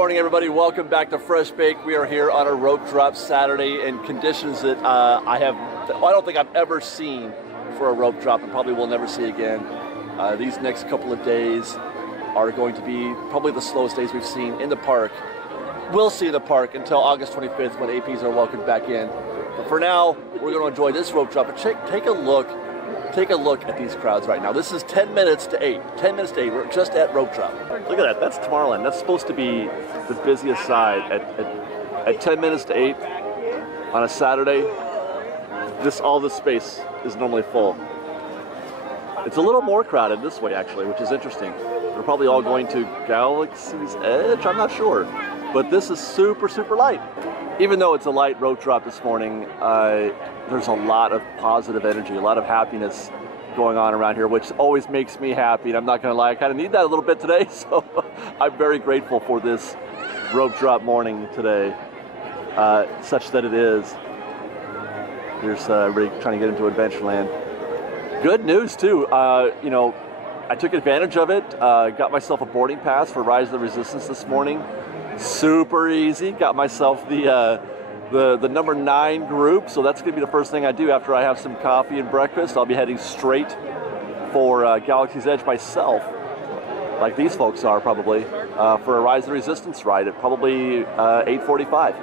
morning, everybody. Welcome back to FreshBaked. We are here on a rope drop Saturday in conditions that I don't think I've ever seen for a rope drop and probably will never see again. These next couple of days are going to be probably the slowest days we've seen in the park. We'll see in the park until August 25th when APs are welcomed back in. But for now, we're going to enjoy this rope drop. But take a look at these crowds right now. This is 10 minutes to 8. 10 minutes to 8. We're just at rope drop. Look at that. That's Tomorrowland. That's supposed to be the busiest side at 10 minutes to 8 on a Saturday. All this space is normally full. It's a little more crowded this way, actually, which is interesting. They're probably all going to Galaxy's Edge. I'm not sure. But this is super, super light. Even though it's a light rope drop this morning, there's a lot of positive energy, a lot of happiness going on around here, which always makes me happy. And I'm not going to lie, I kind of need that a little bit today. So I'm very grateful for this rope drop morning today, such that it is. Here's everybody trying to get into Adventureland. Good news too. I took advantage of it. Got myself a boarding pass for Rise of the Resistance this morning. Super easy. Got myself the number 9 group, so that's going to be the first thing I do after I have some coffee and breakfast. I'll be heading straight for Galaxy's Edge myself, like these folks are probably, for a Rise of the Resistance ride at probably 8:45.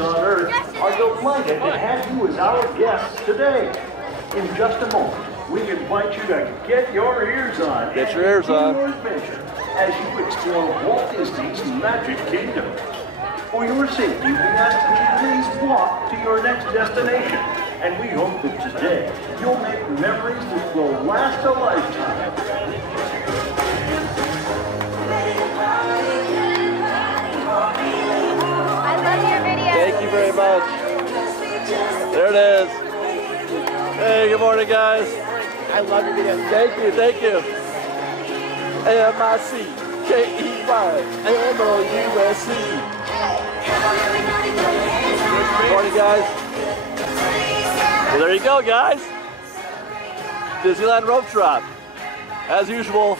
On Earth are delighted to have you as our guests today. In just a moment, we invite you to get your ears on. Get your ears on. Your adventure as you explore Walt Disney's Magic Kingdom. For your safety, we ask that you please walk to your next destination. And we hope that today you'll make memories that will last a lifetime. I love your video. Thank you very much. There it is. Hey, good morning, guys. I love your video. Thank you. MICKEY-MOUSE. Good morning, guys. Well, there you go, guys. Disneyland rope drop. As usual,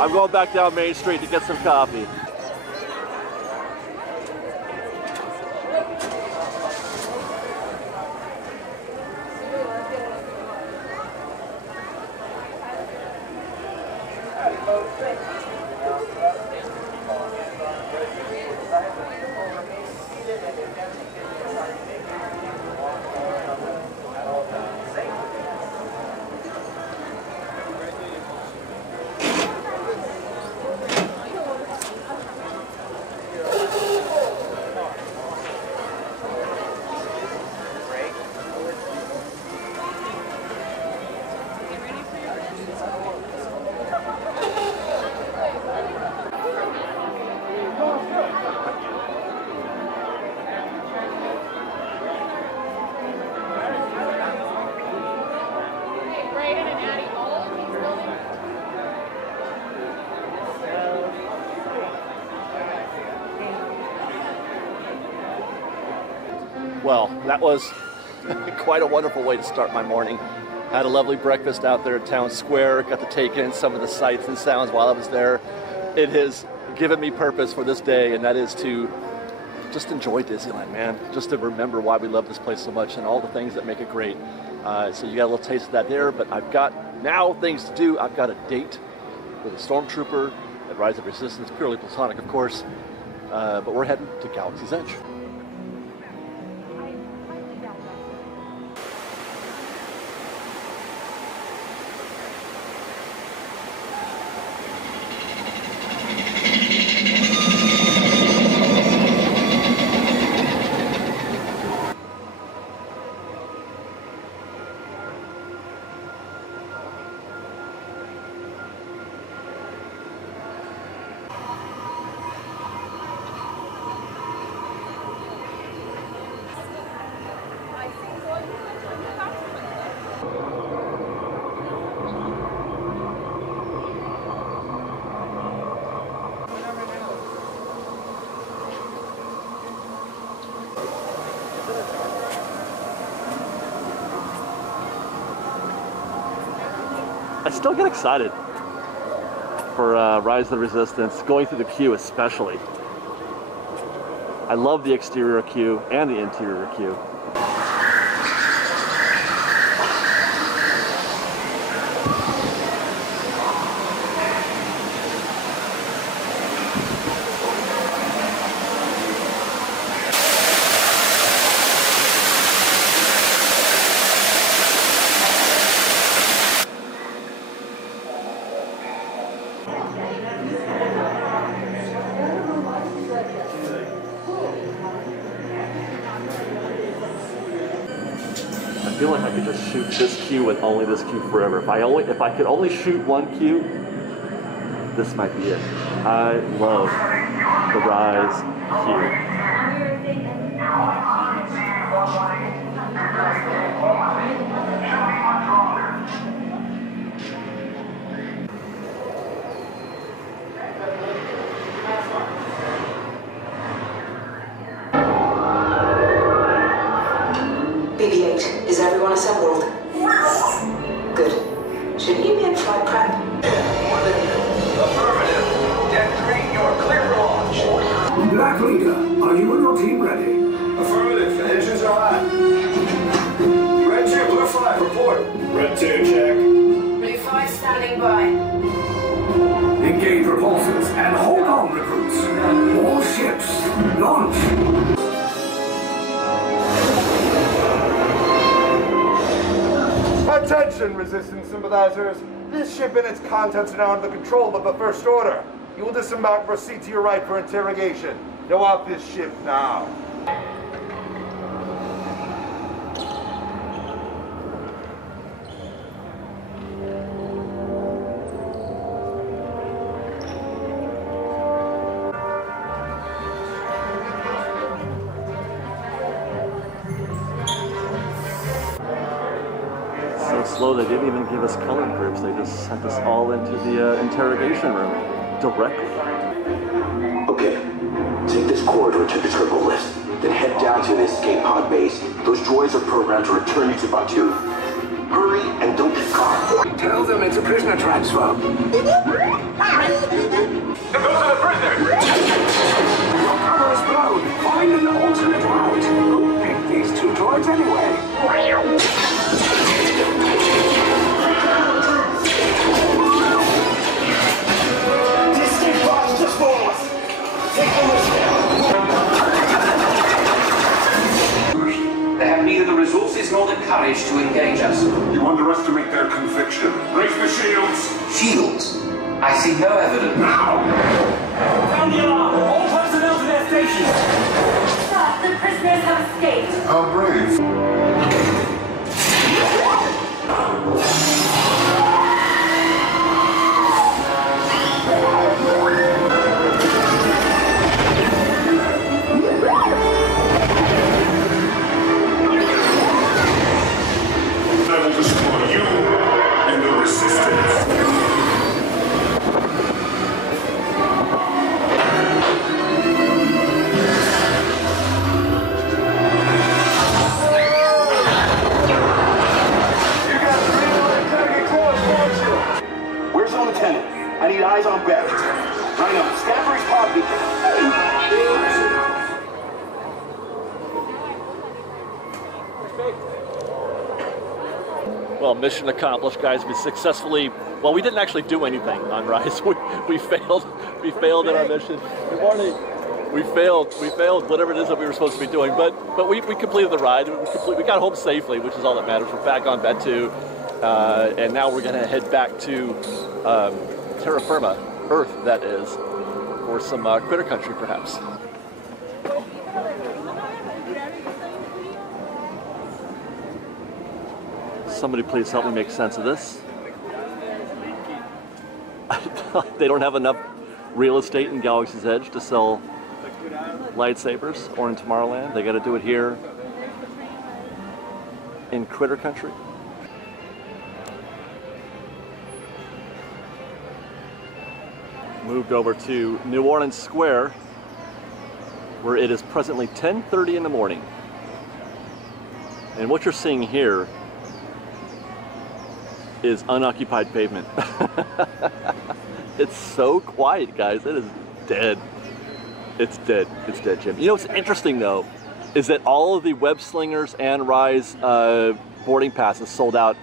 I'm going back down Main Street to get some coffee. Well, that was quite a wonderful way to start my morning. Had a lovely breakfast out there at Town Square. Got to take in some of the sights and sounds while I was there. It has given me purpose for this day, and that is to just enjoy Disneyland, man. Just to remember why we love this place so much and all the things that make it great. So you got a little taste of that there, but I've got now things to do. I've got a date with a Stormtrooper at Rise of Resistance, purely platonic, of course. But we're heading to Galaxy's Edge. I still get excited. for Rise of the Resistance, going through the queue especially. I love the exterior queue and the interior queue. I feel like I could just shoot this queue and only this queue forever. If I could only shoot one queue, this might be it. I love the Rise queue. BB-8, is everyone assembled? Good. Shouldn't you be in flight prep? Affirmative. Deck 3, you're clear for launch. Black Leader, are you and your team ready? Affirmative. Engines are on. Red 2, Blue 5, report. Red 2, check. Blue 5 standing by. Engage repulsors and hold on, recruits. All ships, launch. Attention, Resistance sympathizers. This ship and its contents are now under the control of the First Order. You will disembark and proceed to your right for interrogation. Go off this ship now. Slow, they didn't even give us color groups. They just sent us all into the interrogation room directly. Okay, take this corridor to the turbo lift, then head down to the escape pod base. Those droids are programmed to return you to Batu. Hurry and don't get caught. Tell them it's a prisoner transfer. Those are the prisoners! Your cover is blown. Find an alternate route. Who picked these two droids anyway? They have neither the resources nor the courage to engage us. You underestimate their conviction. Raise the shields! Shields? I see no evidence. Now! Sound the alarm! All personnel to their stations! Sir, the prisoners have escaped. How brave. I will destroy you and the Resistance. Where's the lieutenant? I need eyes on Bev. Rhino, scan for his pod beacon. Well, mission accomplished, guys. We successfully, well, we didn't actually do anything on Rise. We failed in our mission. Good morning. We failed whatever it is that we were supposed to be doing, but we completed the ride. We got home safely, which is all that matters. We're back on Batu, and now we're gonna head back to terra firma, Earth that is, for some critter country perhaps. Somebody please help me make sense of this. They don't have enough real estate in Galaxy's Edge to sell lightsabers or in Tomorrowland. They got to do it here in Critter Country. Moved over to New Orleans Square, where it is presently 10:30 in the morning. And what you're seeing here is unoccupied pavement. It's so quiet, guys. It is dead. It's dead. It's dead, Jim. You know what's interesting though, is that all of the Web Slingers and Rise boarding passes sold out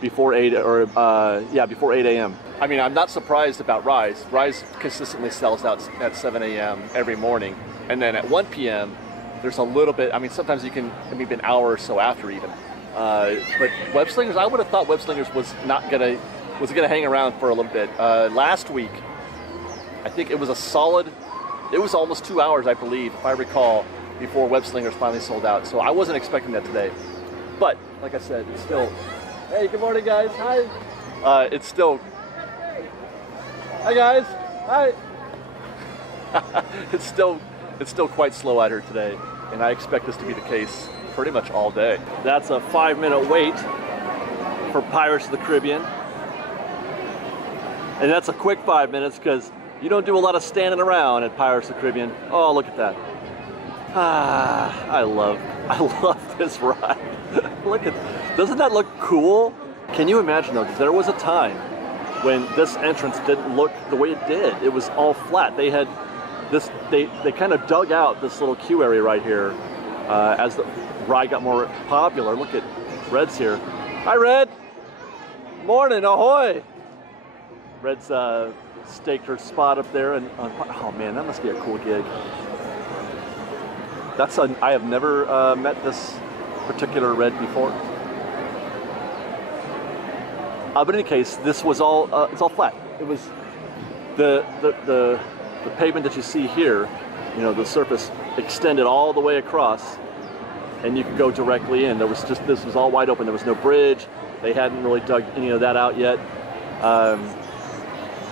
before 8 a.m. I mean, I'm not surprised about Rise. Rise consistently sells out at 7 a.m. every morning, and then at 1 p.m. there's a little bit. I mean, sometimes you can maybe an hour or so after even. But Web Slingers, I would have thought Web Slingers was gonna hang around for a little bit. Last week, I think it was a solid. It was almost 2 hours, I believe, if I recall, before Web Slingers finally sold out. So I wasn't expecting that today. But like I said, it's still. Hey, good morning, guys. Hi. It's still. Hi, guys. Hi. It's still quite slow out here today, and I expect this to be the case pretty much all day. That's a 5-minute wait for Pirates of the Caribbean, and that's a quick 5 minutes because you don't do a lot of standing around at Pirates of the Caribbean. Oh, look at that. I love this ride. Doesn't that look cool? Can you imagine though, there was a time when this entrance didn't look the way it did. It was all flat. They had this, they kind of dug out this little queue area right here as the ride got more popular. Look at Red's here. Hi, Red. Morning, ahoy. Red's staked her spot up there, and oh man, that must be a cool gig. I have never met this particular Red before. But in any case, this was all it's all flat. It was the pavement that you see here. You know, the surface extended all the way across, and you could go directly in. This was all wide open. There was no bridge. They hadn't really dug any of that out yet.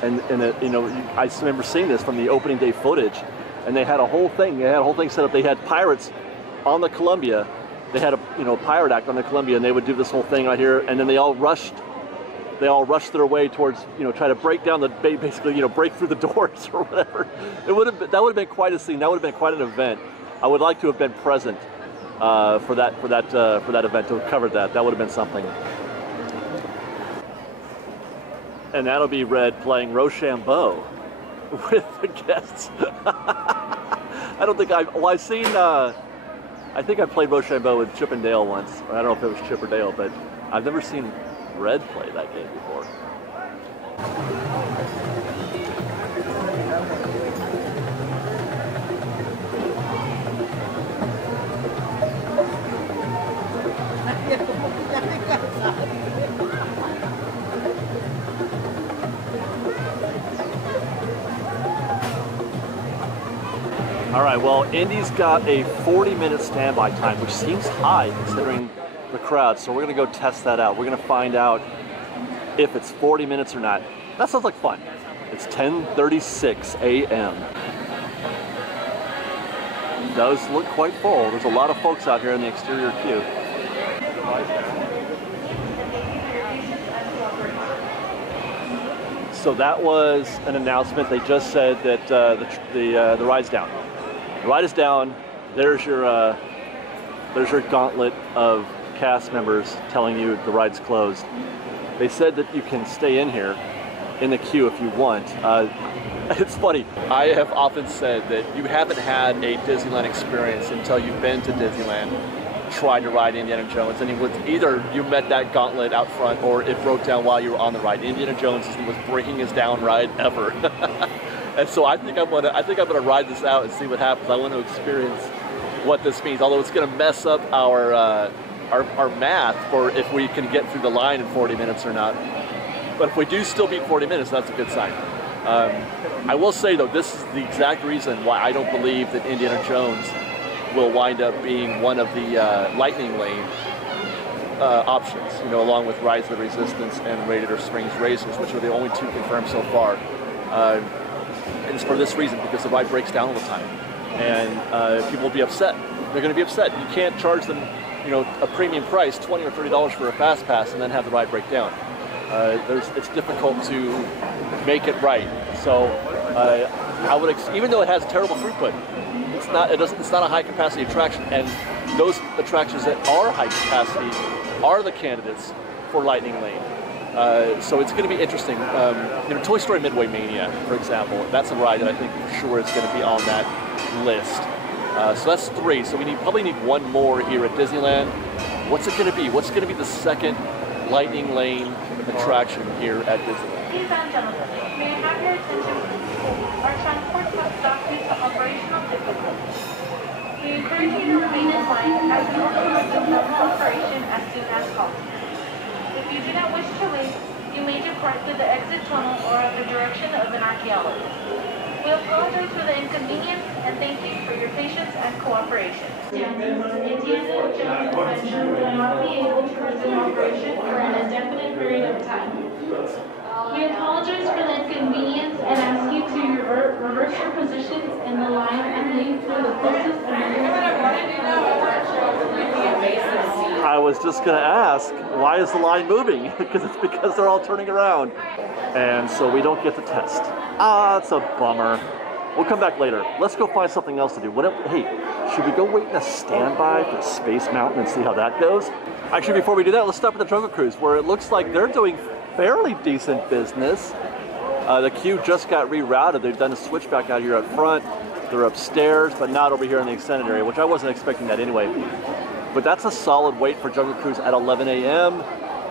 You know, I remember seeing this from the opening day footage, and they had a whole thing. They had a whole thing set up. They had pirates on the Columbia. They had a pirate act on the Columbia, and they would do this whole thing right here, and then they all rushed their way towards, try to break down basically, break through the doors or whatever. That would have been quite a scene. That would have been quite an event. I would like to have been present for that event, to have covered that. That would have been something. And that'll be Red playing Rochambeau with the guests. I don't think I've seen. I think I played Rochambeau with Chip and Dale once. I don't know if it was Chip or Dale, but I've never seen Red play that game before. All right, well, Indy's got a 40-minute standby time, which seems high considering the crowd. So we're gonna go test that out. We're gonna find out if it's 40 minutes or not. That sounds like fun. It's 10:36 a.m. It does look quite full. There's a lot of folks out here in the exterior queue. So that was an announcement. They just said that the ride's down. The ride is down. There's your gauntlet of cast members telling you the ride's closed. They said that you can stay in here in the queue if you want. It's funny. I have often said that you haven't had a Disneyland experience until you've been to Disneyland, tried to ride Indiana Jones, and either you met that gauntlet out front or it broke down while you were on the ride. Indiana Jones is the most breakingest down ride ever. And so I think I'm gonna ride this out and see what happens. I want to experience what this means. Although it's gonna mess up our math for if we can get through the line in 40 minutes or not. But if we do still beat 40 minutes, that's a good sign. I will say though, this is the exact reason why I don't believe that Indiana Jones will wind up being one of the Lightning Lane options. Along with Rise of the Resistance and Radiator Springs Racers, which are the only two confirmed so far. And it's for this reason, because the ride breaks down all the time, and people will be upset. They're going to be upset. You can't charge them, a premium price, $20 or $30 for a fast pass, and then have the ride break down. It's difficult to make it right. So I would, even though it has terrible throughput, it's not a high capacity attraction, and those attractions that are high capacity are the candidates for Lightning Lane. So it's going to be interesting. You know, Toy Story Midway Mania, for example, that's a ride that I think for sure is going to be on that list. So that's 3. So we probably need 1 more here at Disneyland. What's it going to be? What's going to be the second Lightning Lane attraction here at Disneyland? Ladies and gentlemen, may I have your attention please? Our transport bus stopped due to operational difficulties. We encourage you to remain in line as we will resume normal operation as soon as possible. If you do not wish to wait, you may depart through the exit tunnel or in the direction of an archaeologist. We apologize for the inconvenience and thank you for your patience and cooperation. Indiana Jone Adventure will not be able to resume operation for an indefinite period of time. We apologize for the inconvenience and ask you to reverse your positions in the line and leave through the closest I was just going to ask, why is the line moving? Because they're all turning around. And so we don't get the test. It's a bummer. We'll come back later. Let's go find something else to do. Hey, should we go wait in a standby for Space Mountain and see how that goes? Actually, before we do that, let's stop at the Jungle Cruise, where it looks like they're doing fairly decent business. The queue just got rerouted. They've done a switchback out here up front. They're upstairs, but not over here in the extended area, which I wasn't expecting that anyway. But that's a solid wait for Jungle Cruise at 11 a.m.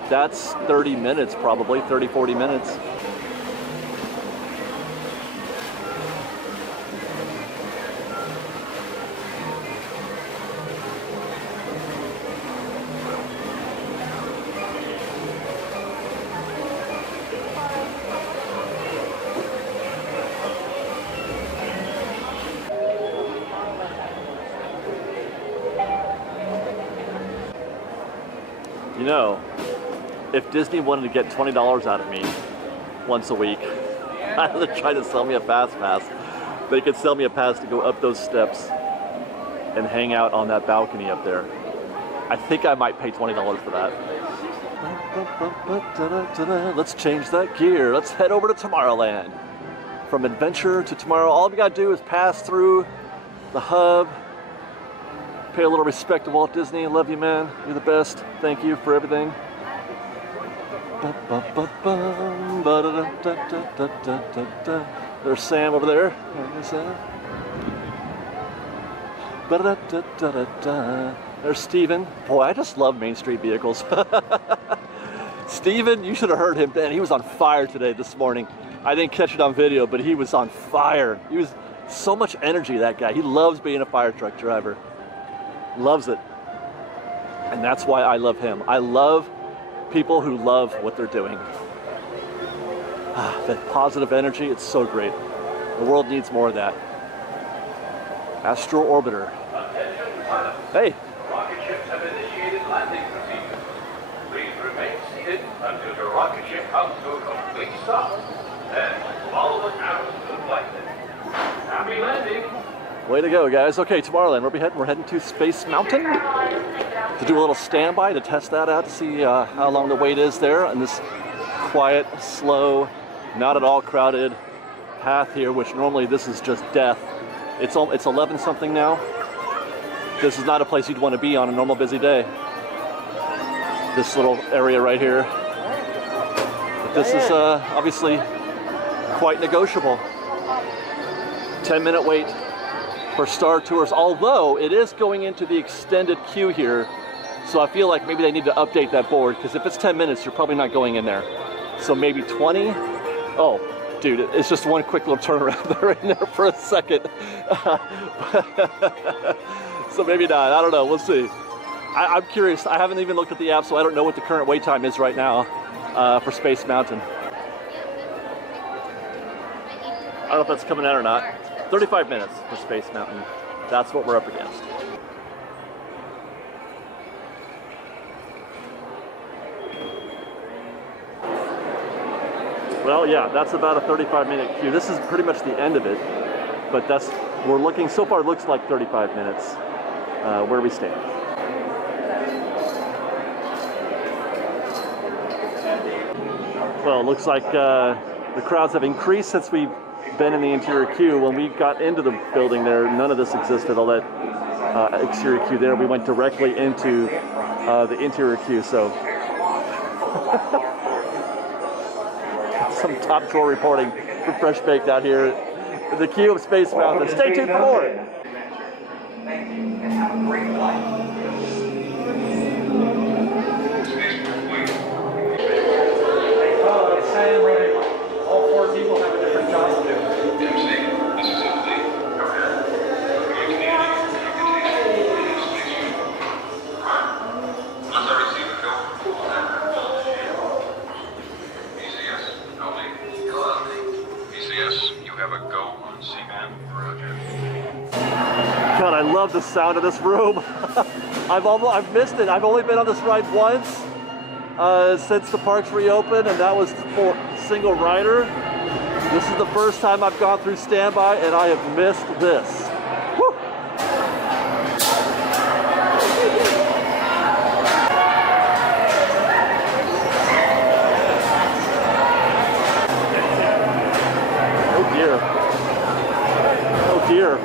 That's 30 minutes probably, 30, 40 minutes. You know, if Disney wanted to get $20 out of me once a week, rather than try to sell me a fast pass, they could sell me a pass to go up those steps and hang out on that balcony up there. I think I might pay $20 for that. Let's change that gear. Let's head over to Tomorrowland. From Adventure to Tomorrow, all we gotta do is pass through the hub, pay a little respect to Walt Disney. Love you, man. You're the best. Thank you for everything. There's Sam over there. There's Sam. There's Steven. Boy, I just love Main Street vehicles. Steven, you should have heard him, man. He was on fire this morning. I didn't catch it on video, but he was on fire. He was so much energy, that guy. He loves being a fire truck driver. Loves it. And that's why I love him. I love people who love what they're doing. That positive energy, it's so great. The world needs more of that. Astro Orbiter. Hey. Rocket ships have initiated landing procedures. Please remain seated until your rocket ship comes to a complete stop. Then follow the arrows to the flight deck. Happy landing. Way to go, guys. Okay, Tomorrowland, where are we heading? We're heading to Space Mountain to do a little standby to test that out, to see how long the wait is there on this quiet, slow, not at all crowded path here, which normally this is just death. It's 11 something now. This is not a place you'd want to be on a normal busy day. This little area right here. But this is obviously quite negotiable. 10-minute wait for Star Tours, although it is going into the extended queue here, so I feel like maybe they need to update that board, because if it's 10 minutes, you're probably not going in there. So maybe 20? Oh, dude, it's just one quick little turnaround. They're in there for a second. So maybe not, I don't know, we'll see. I'm curious, I haven't even looked at the app, so I don't know what the current wait time is right now for Space Mountain. I don't know if that's coming out or not. 35 minutes for Space Mountain. That's what we're up against. Well, yeah, that's about a 35-minute queue. This is pretty much the end of it, but we're looking, so far it looks like 35 minutes where we stand. Well, it looks like the crowds have increased since we've been in the interior queue. When we got into the building there, none of this existed, all that exterior queue there. We went directly into the interior queue, so some top drawer reporting for FreshBaked out here in the queue of Space Mountain. Stay tuned for more. Thank you, and have a great flight. Oh, it's saying like all 4 people have a different job to do. MC, this is Emily. Go ahead. Must I receive a go? ECS, only. ECS, you have a go on C-band. Roger. God, I love the sound of this room. I've missed it. I've only been on this ride once since the parks reopened, and that was for single rider. This is the first time I've gone through standby, and I have missed this. Woo! Oh dear. Oh dear.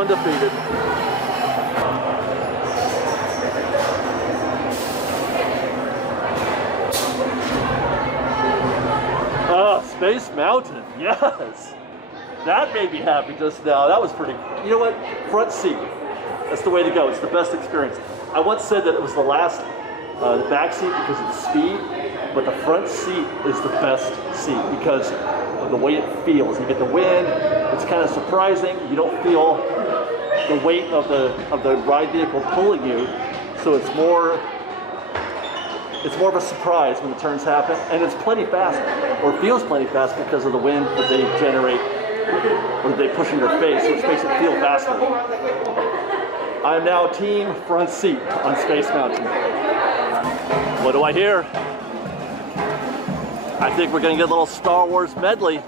Undefeated. Space Mountain, yes. That made me happy just now. That was pretty, you know what? Front seat. That's the way to go. It's the best experience. I once said that it was the last back seat because of the speed, but the front seat is the best seat because of the way it feels. You get the wind. It's kind of surprising. You don't feel the weight of the ride vehicle pulling you, so it's more of a surprise when the turns happen, and it's plenty fast, or feels plenty fast because of the wind that they generate when they push in your face, which makes it feel faster. I am now team front seat on Space Mountain. What do I hear? I think we're gonna get a little Star Wars medley.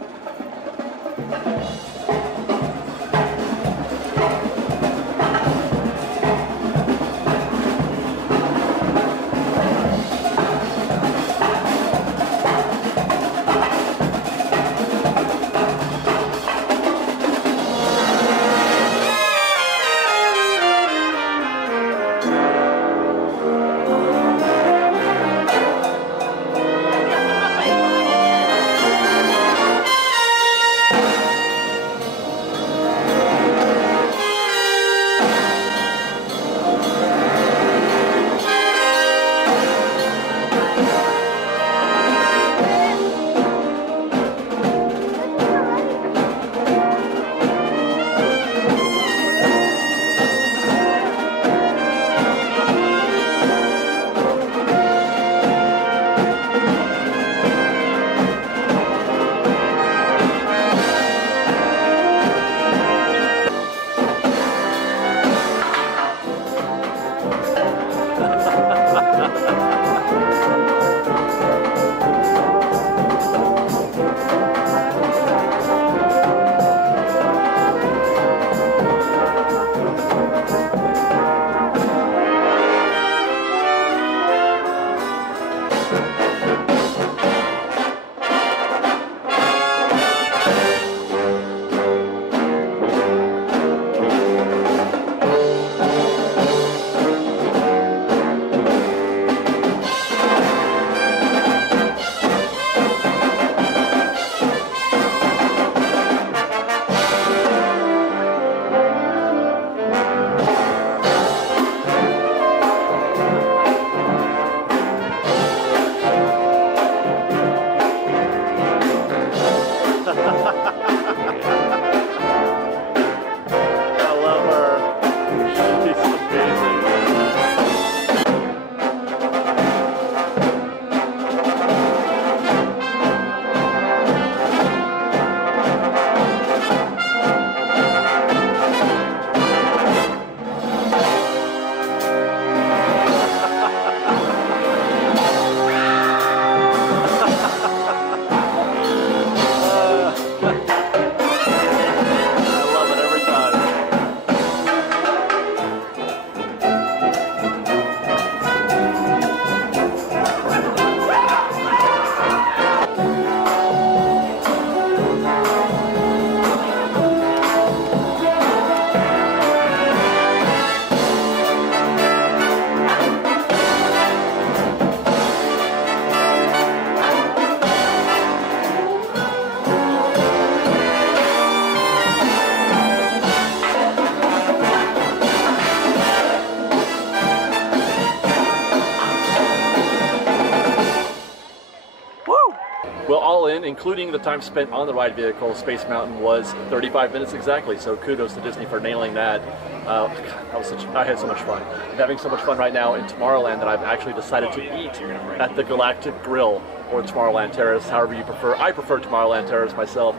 duration, including the time spent on the ride vehicle, Space Mountain, was 35 minutes exactly. So kudos to Disney for nailing that. I had so much fun. I'm having so much fun right now in Tomorrowland that I've actually decided to eat at the Galactic Grill or Tomorrowland Terrace, however you prefer. I prefer Tomorrowland Terrace myself.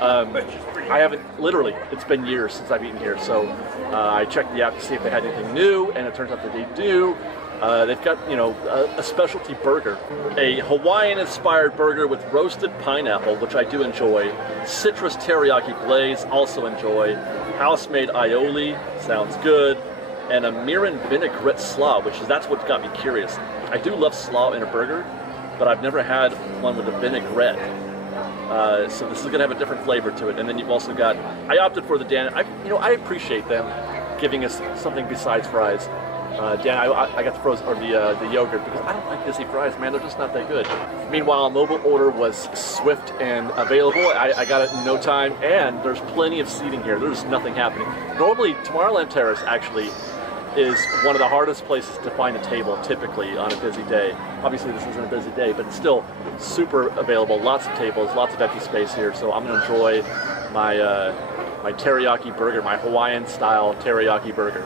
I haven't, literally, it's been years since I've eaten here, so I checked the app to see if they had anything new, and it turns out that they do. They've got, you know, a specialty burger, a Hawaiian-inspired burger with roasted pineapple, which I do enjoy, citrus teriyaki glaze, also enjoy, house-made aioli, sounds good, and a mirin vinaigrette slaw, that's what got me curious. I do love slaw in a burger, but I've never had one with a vinaigrette. So this is gonna have a different flavor to it. And then you've also got, I opted for the Dan. I appreciate them giving us something besides fries. Dan, I got the frozen or the yogurt because I don't like Disney fries, man. They're just not that good. Meanwhile, mobile order was swift and available. I got it in no time, and there's plenty of seating here. There's nothing happening. Normally, Tomorrowland Terrace actually is one of the hardest places to find a table typically on a busy day. Obviously this isn't a busy day, but it's still super available. Lots of tables, lots of empty space here. So I'm gonna enjoy my my teriyaki burger, my Hawaiian style teriyaki burger.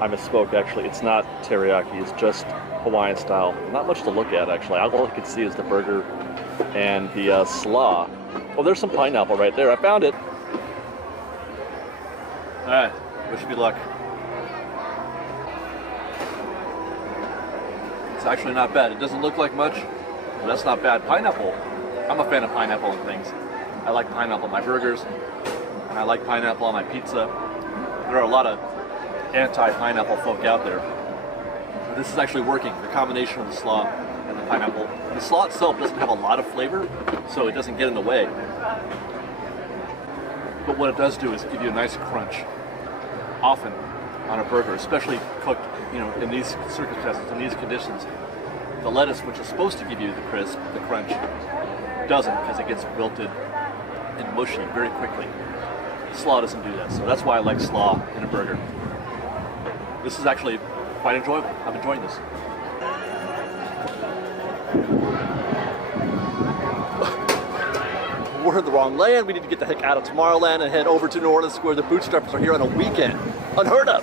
I misspoke actually, it's not teriyaki, it's just Hawaiian style. Not much to look at actually. All I can see is the burger and the slaw. Oh, there's some pineapple right there, I found it. All right. Wish me luck. It's actually not bad. It doesn't look like much, but that's not bad. Pineapple. I'm a fan of pineapple and things. I like pineapple on my burgers, and I like pineapple on my pizza. There are a lot of anti-pineapple folk out there. But this is actually working. The combination of the slaw and the pineapple. The slaw itself doesn't have a lot of flavor, so it doesn't get in the way. But what it does do is give you a nice crunch. Often on a burger, especially cooked, you know, in these circumstances, in these conditions, the lettuce, which is supposed to give you the crisp, the crunch, doesn't because it gets wilted and mushy very quickly. Slaw doesn't do that, so that's why I like slaw in a burger. This is actually quite enjoyable. I'm enjoying this. We're in the wrong land. We need to get the heck out of Tomorrowland and head over to New Orleans where the Bootstrappers are here on a weekend. Unheard of.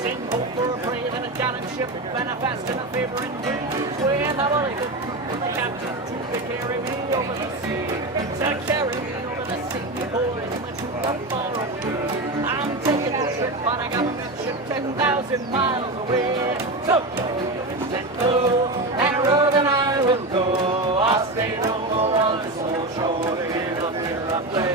Sing hope for a brave and a gallant ship, and a fast and a favoring breeze. With a bully good, the captain to carry me over the sea. To carry me over the sea, boys, my troop up far away. I'm taking a trip on a government ship 10,000 miles away. So and a road and I will go. I'll stay no more on this old shore to get up here I play.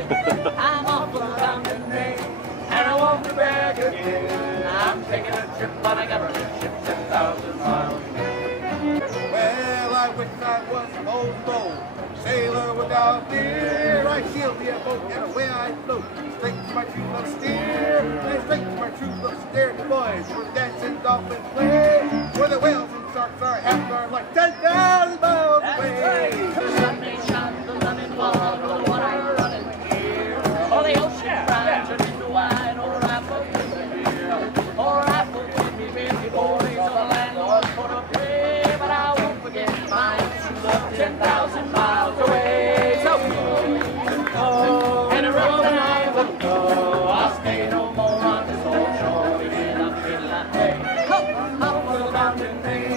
I'm off for the mountain main, and I won't be back again. I'm taking a trip on a government ship 10,000 miles away. Well, I wish I was an old boat, sailor without fear. I sail me a boat and away I float, straight to my true love steer, and straight to my true love stare. The boys were dancing dolphins play, where the whales and sharks are half are like 10,000 miles away. The sun may shine, the lemon water, the water running clear. Oh, the ocean brine turns into wine, or apple in me beer, or apple in me busy boys on the landlord's for to pray. But I won't forget my true love 10,000 miles away. So go, and a road and I will go. I'll stay no more on this old shore to get up in that day. Up for the mountain main,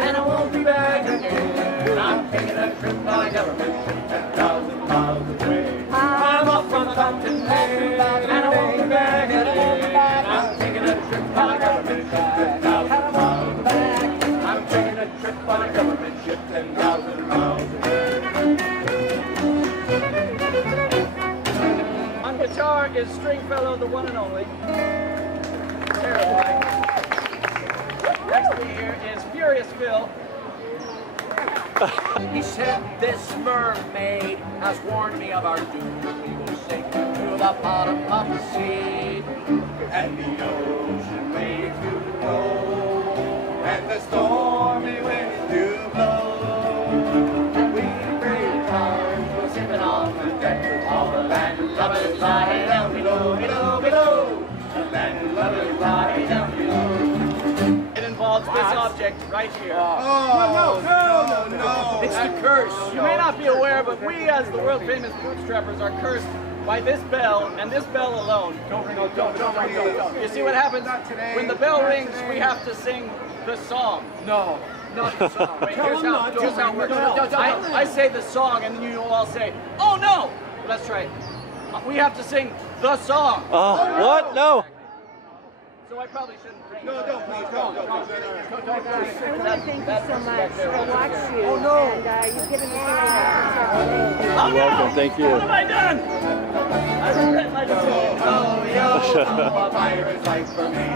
and I won't be back again. I'm taking a trip on a government ship 10,000 miles away. I'm off from the mountain main, and I won't be back again. I'm taking a trip on a government ship 10,000 miles away. I'm taking a trip on a government ship 10,000 miles away. On guitar is Stringfellow, the one and only. Terrifying. Next to me here is Furious Phil. He said, this mermaid has warned me of our doom. We will sink to the bottom of the sea, and the ocean waves do roll, and the stormy winds do blow. We brave times will sipping on the deck with all the land lovers lie down below, below, below. The land lovers lie down below. predict right here. No. It's the curse. You may not be aware, but we as the world famous Bootstrappers are cursed by this bell and this bell alone. Don't ring it. Don't. You see what happens? When the bell rings, we have to sing the song. No. Not the song. Wait, here's how it works. I say the song and then you all say, oh no! Let's try it. We have to sing the song. What? No. So I probably shouldn't ring. No, don't, please, don't. Thank you so much. I watched you. Oh, no. And you've given me so many You're welcome. Thank you. What have I done? I regret my decision. A fire is life for me.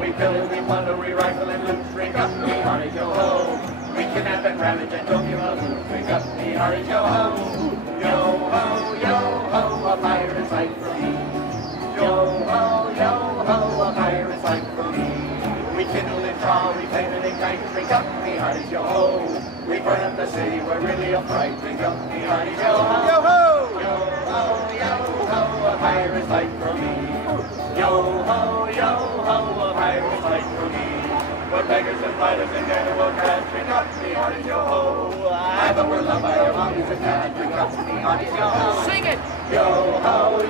We pillage, we plunder, we rifle and loot. Drink up, me hearty yo ho. We kidnap and ravage and don't give a hoot. Drink up, me hearty yo ho. Yo ho, a fire is life for me. Yo ho, a fire is life for me. We kindle and draw, we flame and ignite. Drink up, me hearty yo ho. We burn up the city, we're really a fright. Drink up, me hearty yo ho. Yo ho, a fire is life for me. Yo ho, a fire is life for me. We're beggars and fighters and animal cats. Drink up, me hearty yo ho. But we're loved by our mommies and dads. Drink up, me hearty yo ho. Sing it! Yo ho,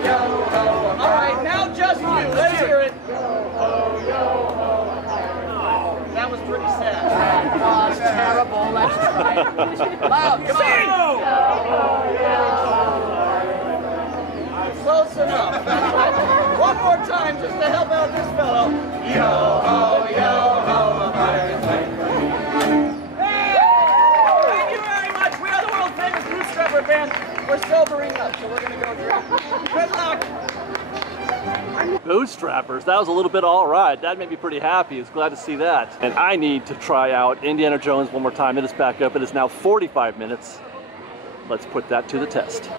All right, now just you. Let's hear it. That was pretty sad. That was terrible. Let's try it. Loud, come on. Close enough. One more time just to help out this fellow. Yo ho, a fire is life for me. Hey! Thank you very much. We are the world famous Bootstrapper band. We're sobering up, so we're going to go drink. Good luck. Bootstrappers, that was a little bit all right. That made me pretty happy. I was glad to see that. And I need to try out Indiana Jones one more time. It is back up. It is now 45 minutes. Let's put that to the test.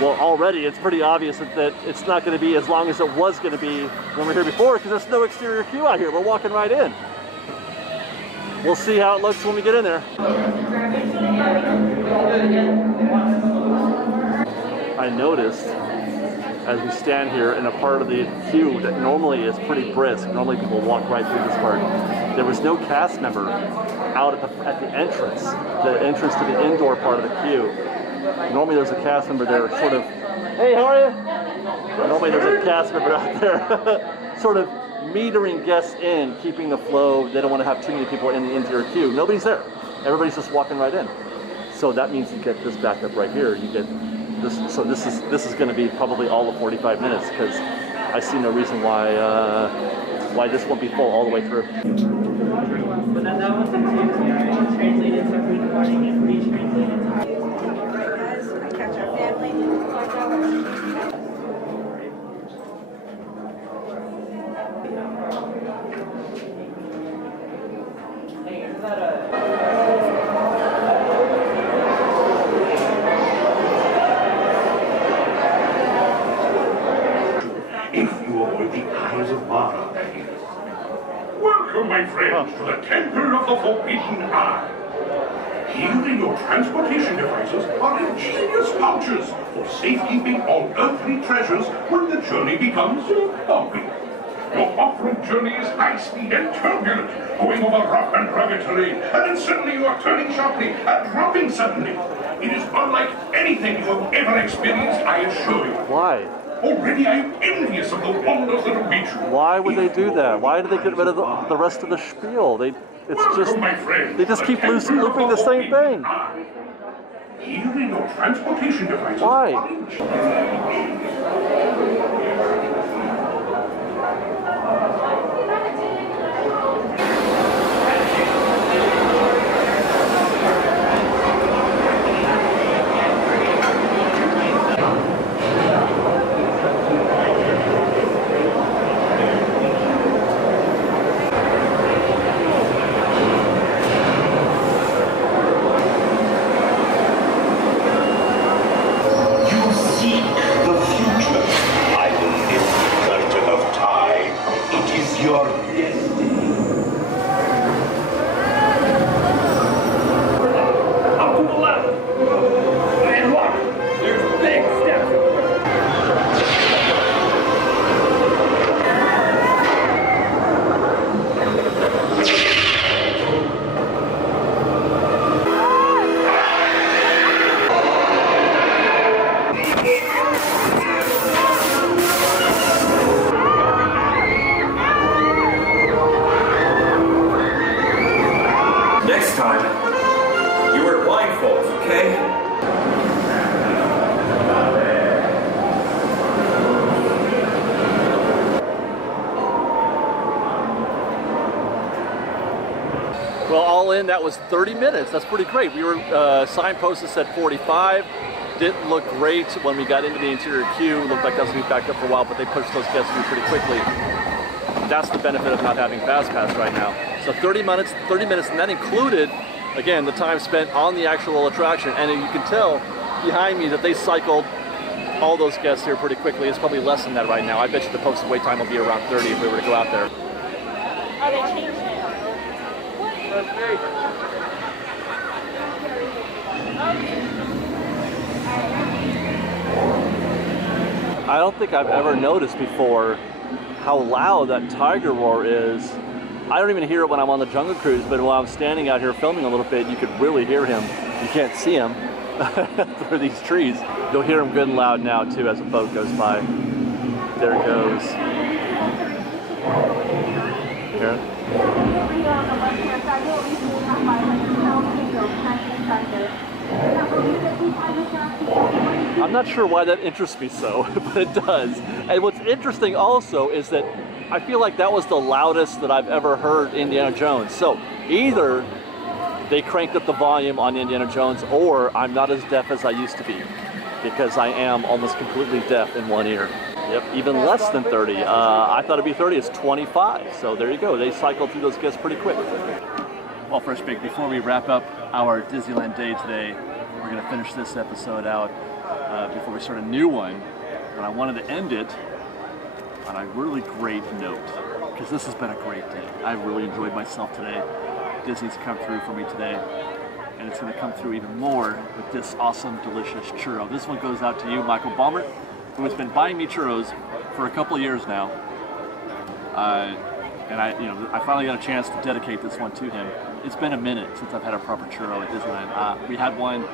Well, already it's pretty obvious that it's not going to be as long as it was going to be when we were here before, because there's no exterior queue out here. We're walking right in. We'll see how it looks when we get in there. I noticed as we stand here in a part of the queue that normally is pretty brisk, normally people walk right through this part, there was no cast member out at the entrance to the indoor part of the queue. Normally there's a cast member there sort of, hey, how are you? Normally there's a cast member out there sort of metering guests in, keeping the flow. They don't want to have too many people in the interior queue. Nobody's there. Everybody's just walking right in. So that means you get this back up right here. You get this. So this is going to be probably all of 45 minutes, because I see no reason why this won't be full all the way through. But that was translated to good morning and retranslated to I catch our family. If you avoid the eyes of Mara. Welcome, my friends, to the Temple of the Forbidden Eye. Here in your transportation devices are ingenious pouches for safekeeping all earthly treasures when the journey becomes bumpy. Your off-road journey is high speed and turbulent, going over rough and rugged terrain, and then suddenly you are turning sharply and dropping suddenly. It is unlike anything you have ever experienced, I assure you. Why? Already I am envious of the wonders that await you. Why would they do that? Why do they get rid of the rest of the spiel? They just keep looping the same thing. Here in your transportation devices. Why? time. You wear blindfolds, okay? Well, all in, that was 30 minutes. That's pretty great. We were signposted said 45. Didn't look great when we got into the interior queue. Looked like that was going to be backed up for a while, but they pushed those guests through pretty quickly. That's the benefit of not having Fast Pass right now. So 30 minutes, and that included, again, the time spent on the actual attraction. And you can tell behind me that they cycled all those guests here pretty quickly. It's probably less than that right now. I bet you the posted wait time will be around 30 if we were to go out there. Oh, they changed it. I don't think I've ever noticed before how loud that tiger roar is. I don't even hear it when I'm on the Jungle Cruise, but while I'm standing out here filming a little bit, you could really hear him. You can't see him through these trees. You'll hear him good and loud now too as a boat goes by. There it goes. Hear it? I'm not sure why that interests me so, but it does. And what's interesting also is that I feel like that was the loudest that I've ever heard Indiana Jones. So either they cranked up the volume on Indiana Jones, or I'm not as deaf as I used to be, because I am almost completely deaf in one ear. Yep, even less than 30. I thought it'd be 30, it's 25. So there you go, they cycled through those guests pretty quick. Well, FreshBaked, before we wrap up our Disneyland day today, we're gonna finish this episode out before we start a new one. And I wanted to end it on a really great note, because this has been a great day. I've really enjoyed myself today. Disney's come through for me today, and it's gonna come through even more with this awesome, delicious churro. This one goes out to you, Michael Balmer, who has been buying me churros for a couple of years now. And I finally got a chance to dedicate this one to him. It's been a minute since I've had a proper churro at Disneyland. We had one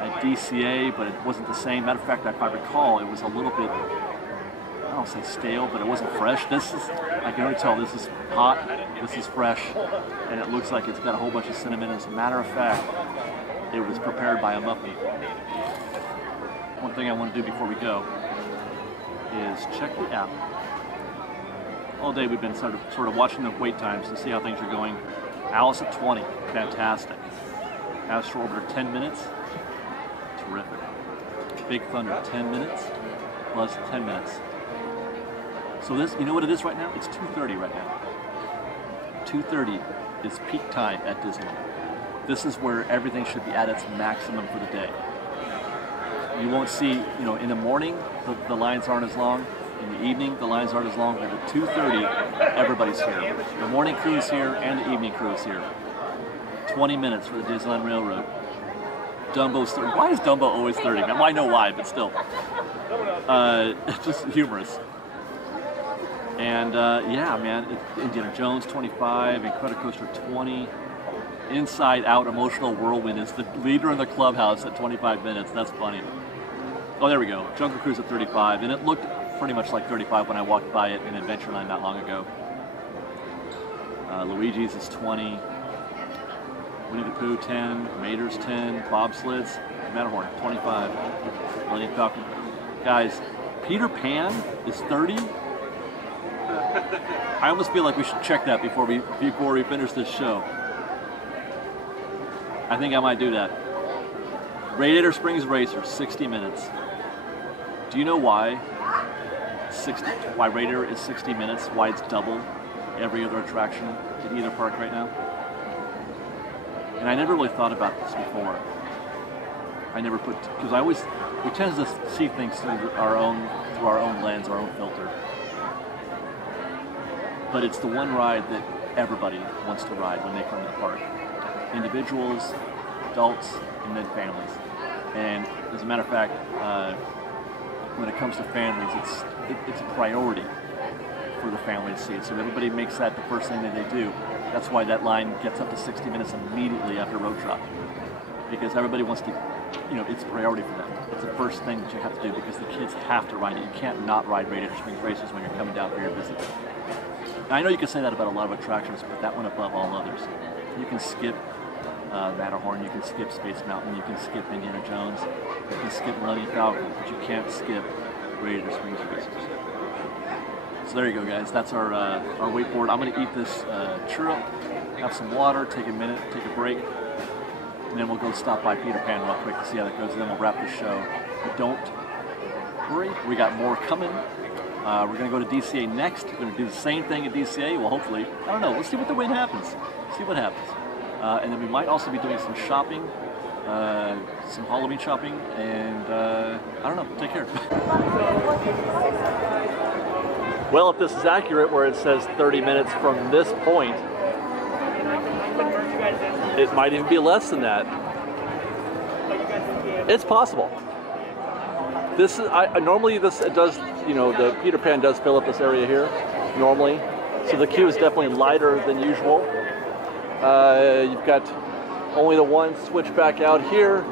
at DCA, but it wasn't the same. Matter of fact, if I recall, it was a little bit, I don't say stale, but it wasn't fresh. This is, I can already tell this is hot, this is fresh, and it looks like it's got a whole bunch of cinnamon. As a matter of fact, it was prepared by a Muppet. One thing I want to do before we go is check the app. All day we've been sort of watching the wait times to see how things are going. Alice at 20, fantastic. Astro Orbiter 10 minutes, terrific. Big Thunder 10 minutes, plus 10 minutes. So this, you know what it is right now? It's 2:30 right now. 2:30 is peak time at Disneyland. This is where everything should be at its maximum for the day. You won't see, in the morning, the lines aren't as long. In the evening, the lines aren't as long, but at 2:30, everybody's here. The morning crew is here, and the evening crew is here. 20 minutes for the Disneyland Railroad. Dumbo's 30. Why is Dumbo always 30? Well, I know why, but still. It's just humorous. And yeah, man, Indiana Jones 25, Incredicoaster 20. Inside Out Emotional Whirlwind is the leader in the clubhouse at 25 minutes. That's funny. Oh, there we go. Jungle Cruise at 35, and it looked pretty much like 35 when I walked by it in Adventureland not long ago. Luigi's is 20. Winnie the Pooh 10. Raiders 10. Bobsleds. Matterhorn 25. Millennium Falcon. Guys, Peter Pan is 30. I almost feel like we should check that before we finish this show. I think I might do that. Radiator Springs Racer, 60 minutes. Do you know why Radiator is 60 minutes? Why it's double every other attraction at either park right now? And I never really thought about this before. Because we tend to see things through our own lens, our own filter. But it's the one ride that everybody wants to ride when they come to the park. Individuals, adults, and then families. And as a matter of fact, when it comes to families, it's a priority for the family to see it. So everybody makes that the first thing that they do. That's why that line gets up to 60 minutes immediately after road drop. Because everybody wants to, it's a priority for them. It's the first thing that you have to do because the kids have to ride it. You can't not ride Radiator Springs Racers when you're coming down for your visit. Now, I know you can say that about a lot of attractions, but that one above all others. You can skip Matterhorn, you can skip Space Mountain, you can skip Indiana Jones, you can skip Millennium Falcon, but you can't skip Radiator Springs Racers. So there you go, guys. That's our wakeboard. I'm going to eat this churro, have some water, take a minute, take a break, and then we'll go stop by Peter Pan real quick to see how that goes, and then we'll wrap the show. But don't worry, we got more coming. We're going to go to DCA next. We're going to do the same thing at DCA. Well, hopefully, I don't know. Let's see what the wind happens. See what happens. And then we might also be doing some shopping, some Halloween shopping, and I don't know. Take care. Well, if this is accurate, where it says 30 minutes from this point, it might even be less than that. It's possible. This is normally this it does. You know, the Peter Pan does fill up this area here normally, so the queue is definitely lighter than usual. You've got only the one switch back out here.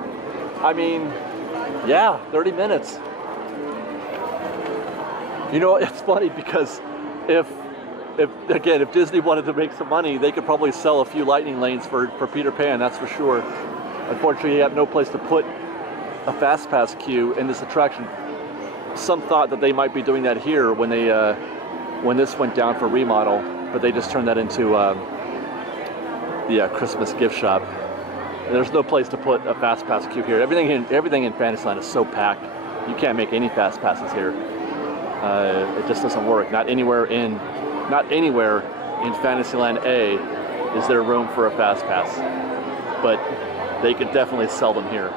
I mean, yeah, 30 minutes. You know, it's funny because if Disney wanted to make some money, they could probably sell a few lightning lanes for Peter Pan, that's for sure. Unfortunately, you have no place to put a fast pass queue in this attraction. Some thought that they might be doing that here when they when this went down for remodel, but they just turned that into the Christmas gift shop. There's no place to put a fast pass queue here. Everything in Fantasyland is so packed, you can't make any fast passes here. It just doesn't work. Not anywhere in Fantasyland A is there room for a fast pass, but they could definitely sell them here.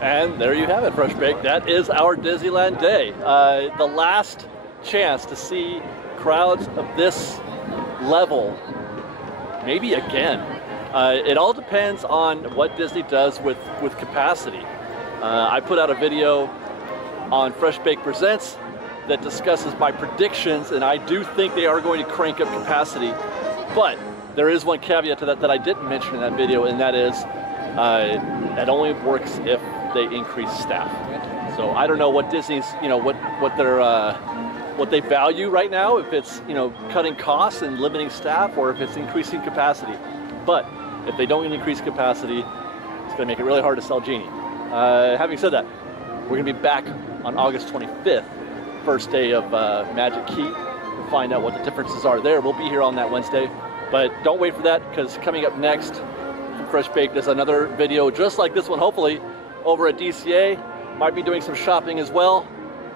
And there you have it, Fresh Baked. That is our Disneyland day. The last chance to see crowds of this level, maybe again. It all depends on what Disney does with capacity. I put out a video on Fresh Baked Presents that discusses my predictions, and I do think they are going to crank up capacity. But there is one caveat to that I didn't mention in that video, and that is it only works if they increase staff. So I don't know what Disney's, what they value right now, if it's, cutting costs and limiting staff, or if it's increasing capacity. But if they don't increase capacity, it's gonna make it really hard to sell Genie. Having said that, we're gonna be back on August 25th, first day of Magic Key, to find out what the differences are there. We'll be here on that Wednesday, but don't wait for that, because coming up next from Fresh Baked is another video just like this one, hopefully, over at DCA. Might be doing some shopping as well.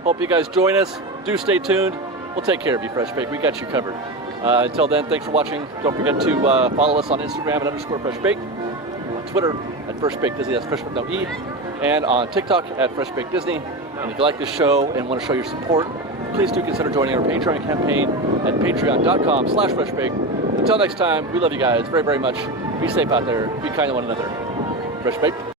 Hope you guys join us. Do stay tuned. We'll take care of you, Fresh Baked. We got you covered. Until then, thanks for watching. Don't forget to follow us on Instagram at _FreshBaked, on Twitter at FreshBakedDisney, that's Fresh with no E, and on TikTok at FreshBakedDisney. And if you like this show and want to show your support, please do consider joining our Patreon campaign at patreon.com/FreshBaked. Until next time, we love you guys very, very much. Be safe out there. Be kind to one another. Fresh Baked.